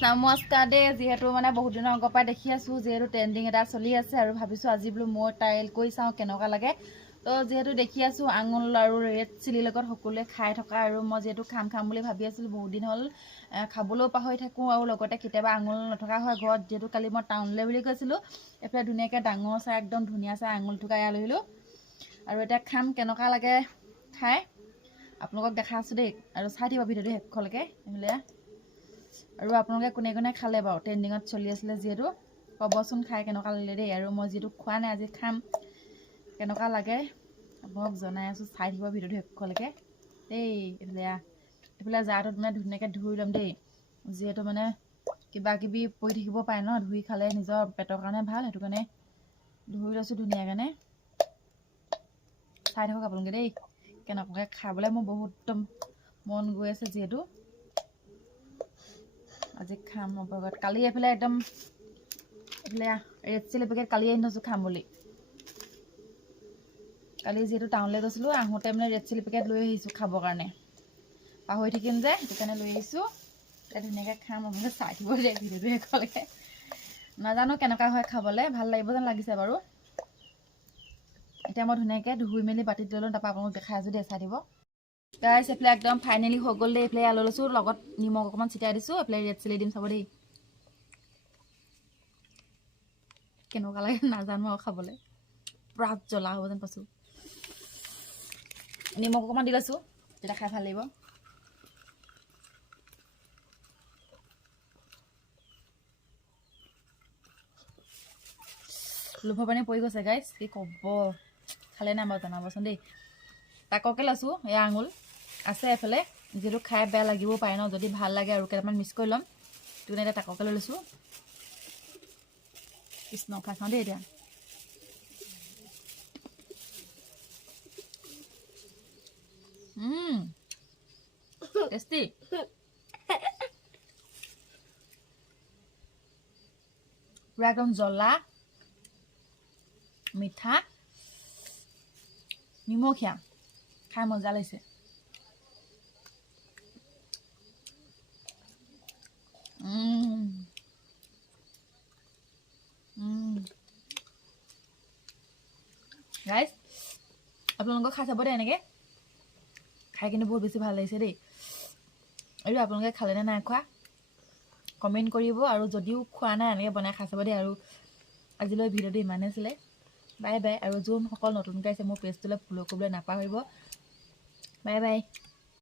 নমস্কাৰ দে যিহেতু মানে বহুত দিনৰ আগৰ পৰা দেখি আছোঁ যিহেতু ট্ৰেণ্ডিং এটা চলি আছে আৰু ভাবিছোঁ আজি বোলো মই ট্ৰায়েল কৰি চাওঁ কেনেকুৱা লাগে তো যিহেতু দেখি আছোঁ আঙুল আৰু ৰেড চিলিৰ লগত সকলোৱে খাই থকা আৰু মই যিহেতু খাম বুলি ভাবি আছিলোঁ বহুত দিন হ'ল খাবলৈও পাহৰি থাকোঁ আৰু লগতে কেতিয়াবা আঙুল নথকা হয় ঘৰত যিহেতু কালি মই টাউনলৈ বুলি কৈছিলোঁ এইফালে ধুনীয়াকৈ ডাঙৰ চাই একদম ধুনীয়া চাই আঙুল থুকাই আলহিলোঁ আৰু এতিয়া খাম কেনেকুৱা লাগে খাই আপোনালোকক দেখা আছোঁ দেই আৰু চাই দিব ভিডিঅ'টো শেষলৈকে এইফালে আৰু আপোনালোকে কোনে কোনে খালে বাৰু ট্ৰেণ্ডিঙত চলি আছিলে যিহেতু ক'বচোন খাই কেনেকুৱা লাগিলে দেই আৰু মই যিহেতু খোৱা নাই আজি খাম কেনেকুৱা লাগে আপোনালোক জনাই আছোঁ চাই দিব ভিডিঅ'টো শেষলৈকে দেই এইফালে জাৰটোত মানে ধুনীয়াকৈ ধুই ল'ম দেই যিহেতু মানে কিবা কিবি পৰি থাকিব পাৰে ন ধুই খালে নিজৰ পেটৰ কাৰণে ভাল সেইটো কাৰণে ধুই লৈছোঁ ধুনীয়াকৈ চাই থাকক আপোনালোকে দেই কেনেকুৱাকৈ খাবলৈ মোৰ বহুত মন গৈ আছে যিহেতু আজি খাম অৱগত কালি এইফালে একদম এইফালে ৰেড চিলি পেকেট কালি আনি থৈছোঁ খাম বুলি কালি যিহেতু টাউনলৈ গৈছিলোঁ আহোঁতে মানে ৰেড চিলি পেকেট লৈ আহিছোঁ খাবৰ কাৰণে পাহৰি থাকিম যে সেইটো কাৰণে লৈ আহিছোঁ এতিয়া ধুনীয়াকৈ খাম আপোনালোকে চাই দিব দেই ভিডিঅ'টো শেষলৈকে নাজানো কেনেকুৱা হয় খাবলৈ ভাল লাগিব যেন লাগিছে বাৰু এতিয়া মই ধুনীয়াকৈ ধুই মেলি বাতিত লৈ লওঁ তাৰপৰা আপোনালোক দেখাই আছোঁ দেই চাই দিব গাইছ এইফালে একদম ফাইনেলি হৈ গ'ল দেই এইফালে আলু লৈছোঁ লগত নিমখ অকণমান ছিটাই দিছোঁ এইফালে ৰেড চিলি দিম চাব দেই কেনেকুৱা লাগে নাজানো আৰু খাবলৈ পুৰা জ্বলা হ'ব যেন পাইছোঁ নিমখ অকণমান দি লৈছোঁ তেতিয়া খাই ভাল লাগিব লোভৰ পানী পৰি গৈছে গাইছ কি ক'ব খালে নাই বাৰু জনাবচোন দেই তাককে লৈছোঁ এয়া আঙুল আছে এইফালে যিহেতু খাই বেয়া লাগিবও পাৰে ন যদি ভাল লাগে আৰু কেইটামান মিক্স কৰি ল'ম সেইটো কাৰণে এতিয়া তাককে লৈ লৈছোঁ কৃষ্ণ খাই চাওঁ দেই এতিয়া টেষ্টি পুৰা একদম জ্বলা মিঠা নিমখীয়া খাই মজা লাগিছে গাইছ আপোনালোকক খাই চাব দেই এনেকৈ খাই কিন্তু বহুত বেছি ভাল লাগিছে দেই আৰু আপোনালোকে খালেনে নাই খোৱা কমেণ্ট কৰিব আৰু যদিও খোৱা নাই এনেকৈ বনাই খাই চাব দেই আৰু আজিলৈ ভিডিঅ'টো ইমানেই আছিলে বাই বাই আৰু যোনসকল নতুনকৈ আহিছে মোৰ পেজটোলৈ ফ'ল' কৰিবলৈ নাপাহৰিব বাই বাই